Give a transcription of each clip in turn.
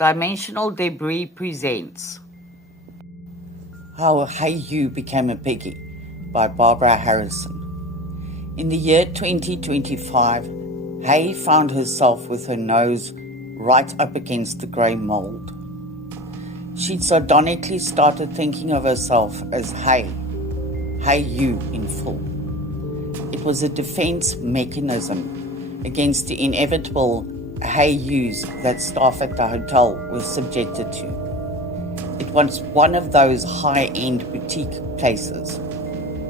Dimensional Debris presents How Hey You Became a Piggy by Barbara Harrison. In the year 2025, Hey found herself with her nose right up against the grey mould. She'd sardonically started thinking of herself as Hey You in full. It was a defense mechanism against the inevitable Hey Yous that staff at the hotel were subjected to. It was one of those high-end boutique places,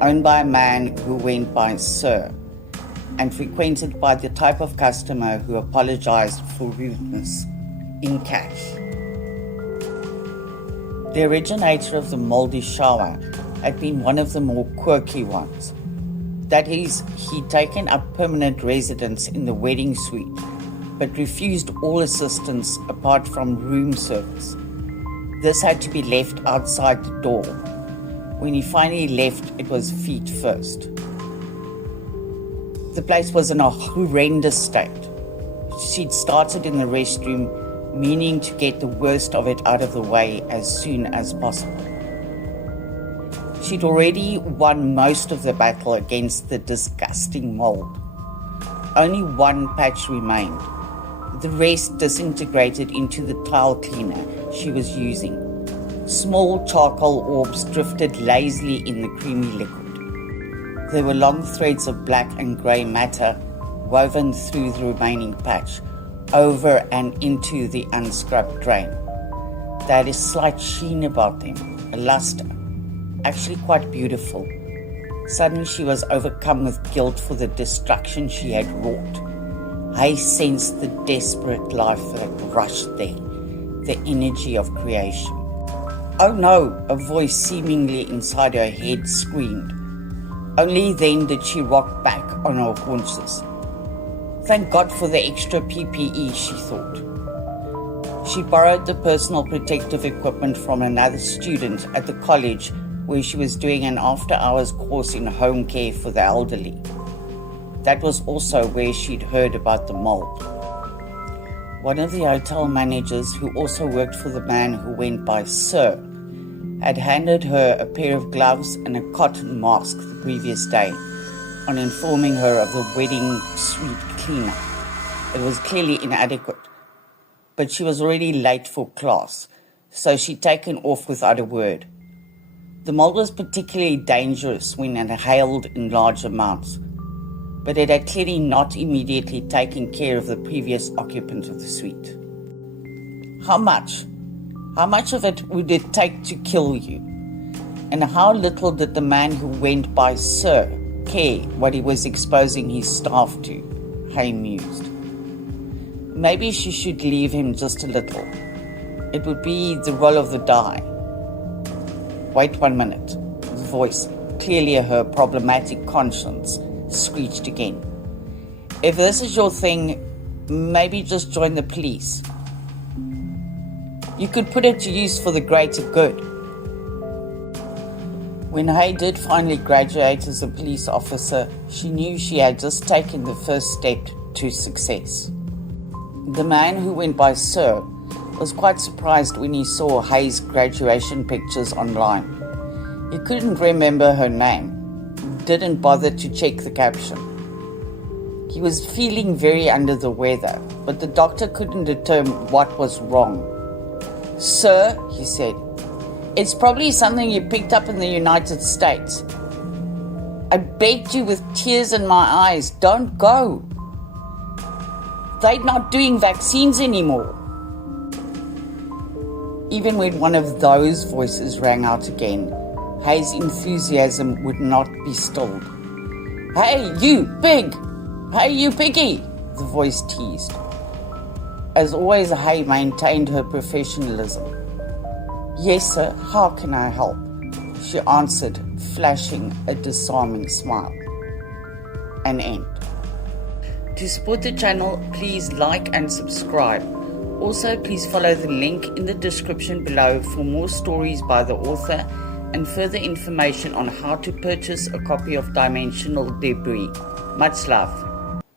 owned by a man who went by Sir, and frequented by the type of customer who apologized for rudeness in cash. The originator of the moldy shower had been one of the more quirky ones. That is, he'd taken up permanent residence in the wedding suite, but refused all assistance apart from room service. This had to be left outside the door. When he finally left, it was feet first. The place was in a horrendous state. She'd started in the restroom, meaning to get the worst of it out of the way as soon as possible. She'd already won most of the battle against the disgusting mold. Only one patch remained. The rest disintegrated into the tile cleaner she was using. Small charcoal orbs drifted lazily in the creamy liquid. There were long threads of black and grey matter woven through the remaining patch, over and into the unscrubbed drain. They had a slight sheen about them, a luster, actually quite beautiful. Suddenly she was overcome with guilt for the destruction she had wrought. I sensed the desperate life that rushed there, the energy of creation. Oh no, a voice seemingly inside her head screamed. Only then did she rock back on her haunches. Thank God for the extra PPE, she thought. She borrowed the personal protective equipment from another student at the college where she was doing an after-hours course in home care for the elderly. That was also where she'd heard about the mold. One of the hotel managers, who also worked for the man who went by Sir, had handed her a pair of gloves and a cotton mask the previous day on informing her of the wedding suite cleanup. It was clearly inadequate, but she was already late for class, so she'd taken off without a word. The mold was particularly dangerous when inhaled in large amounts, but it had clearly not immediately taken care of the previous occupant of the suite. How much? How much of it would it take to kill you? And how little did the man who went by Sir care what he was exposing his staff to? Hay mused. Maybe she should leave him just a little. It would be the roll of the die. Wait 1 minute. The voice, clearly her problematic conscience, screeched again. If this is your thing, maybe just join the police. You could put it to use for the greater good. When Hay did finally graduate as a police officer, she knew she had just taken the first step to success. The man who went by Sir was quite surprised when he saw Hay's graduation pictures online. He couldn't remember her name. Didn't bother to check the caption. He was feeling very under the weather, but the doctor couldn't determine what was wrong. Sir, he said, it's probably something you picked up in the United States. I begged you with tears in my eyes, don't go. They're not doing vaccines anymore. Even when one of those voices rang out again, Hay's enthusiasm would not be stilled. Hey, you, pig! Hey, you, piggy! The voice teased. As always, Hay maintained her professionalism. Yes, sir, how can I help? She answered, flashing a disarming smile. An end. To support the channel, please like and subscribe. Also, please follow the link in the description below for more stories by the author and further information on how to purchase a copy of Dimensional Debris. Much love.